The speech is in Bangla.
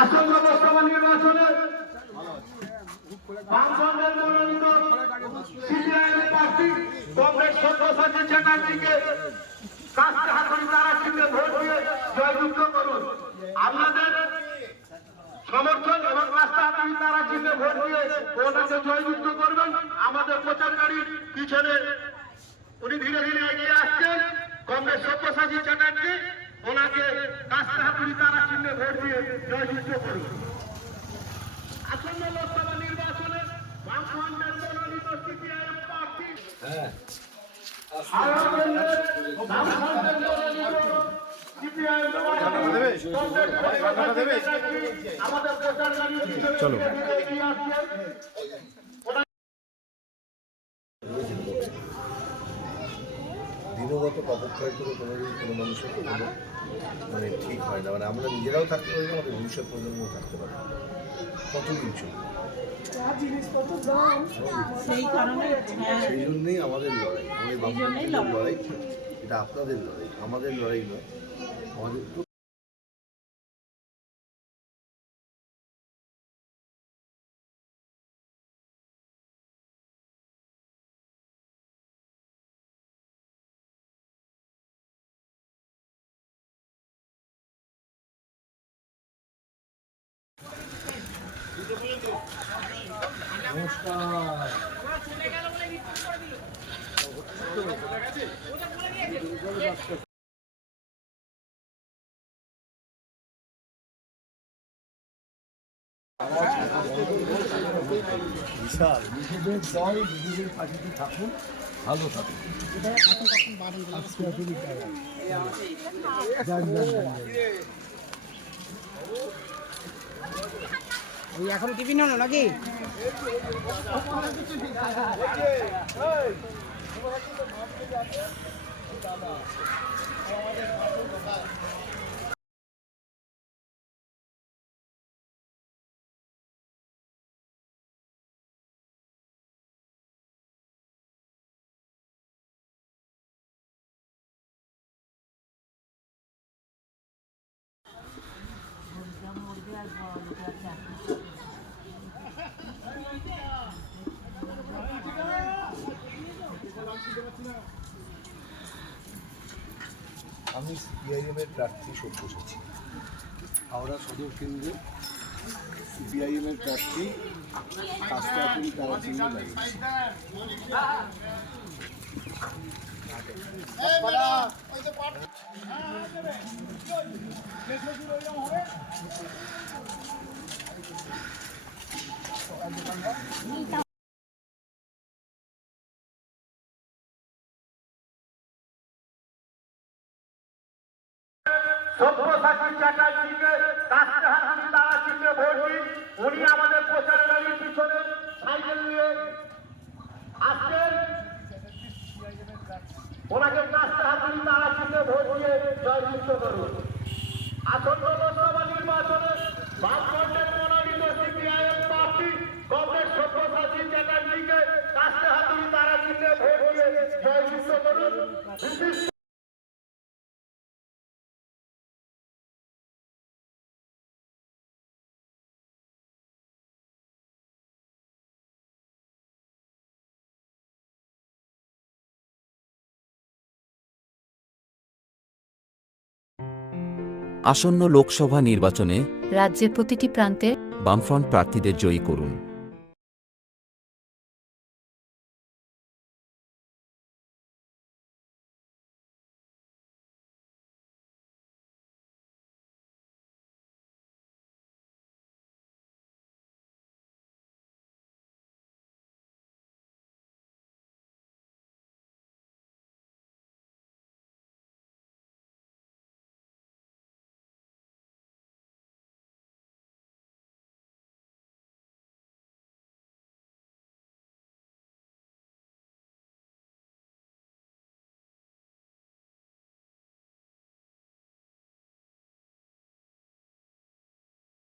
আসন্ন লোকসভা নির্বাচনে বামফ্রন্টের মনোনীত সিপিআইএম প্রার্থী কংগ্রেস সব্যসাচী চ্যাটার্জিকে কাস্তে হাতুড়ি তারা চিহ্নে ভোট দিয়ে জয়যুক্ত করুন। আপনাদের সমর্থন এবং কাস্তে হাতুড়ি তারা চিহ্নে ভোট দিয়ে ওনাকে জয়যুক্ত করবেন। আমাদের প্রচারকারীর পিছনে উনি ধীরে ধীরে এগিয়ে আসছেন। কংগ্রেস সব্যসাচী চ্যাটার্জি ওনাকে কাস্তে হাতুড়ি তারা চিহ্নে ভোট দিয়ে জয়যুক্ত করুন। আসন্ন লোকসভা নির্বাচনে বামফ্রন্টের মনোনীত সিপিআইএম প্রার্থী চলো দিনগত অপক্ষয় করে কোনোদিন কোনো মানুষের মানে ঠিক হয় না। মানে আমরা নিজেরাও থাকতে পারি না, আমাদের ভবিষ্যৎ প্রজন্ম থাকতে পারি না। কতদিন চলবে? সেই জন্যেই আমাদের লড়াই, আমাদের বামপন্থীদের লড়াই। এটা আপনাদের লড়াই, আমাদের লড়াই নয়। আমাদের বিশাল নিজেদের দল, নিজেদের পার্টিতে থাকুন, ভালো থাকুন। এখন টিভি না নাকি? আমি সিপিআইএমের প্রার্থী সব্যসাচী, হাওড়া সদর কেন্দ্রে সিপিআইএমের প্রার্থী কাস্তে হাতুড়ি তারা চিহ্নে দাঁড়িয়েছি। সব্যসাচী চ্যাটার্জিকে কাস্তে হাতুড়ি তারা চিহ্নে ভোট দিন। উনি আমাদের প্রচারকারীর পিছনে সাইকেল নিয়ে আসছেন। ওনাকে কাস্তে হাতুড়ি তারা চিহ্নে ভোট দিয়ে জয়যুক্ত করুন। আসন্ন লোকসভা নির্বাচনে বামফ্রন্টের মনোনীত সিপিআইএম প্রার্থী কংগ্রেস সব্যসাচী চ্যাটার্জিকে কাস্তে হাতুড়ি তারা চিহ্নে ভোট দিয়ে জয়যুক্ত করুন। আসন্ন লোকসভা নির্বাচনে রাজ্যের প্রতিটি প্রান্তে বামফ্রন্ট প্রার্থীদের জয়ী করুন।